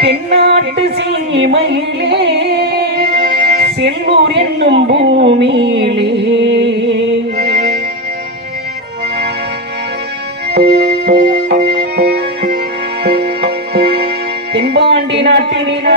தென்னாட்டு சீமையிலே செல்வூர் என்னும் பூமியிலே. தென்பாண்டி நாட்டினிலே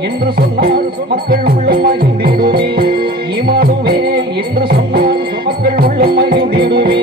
என்று சொன்னால் மக்கள் உள்ளமாய் நீடுவே இமானுவே என்று சொன்னால் மக்கள் உள்ளமாய் நீடுவே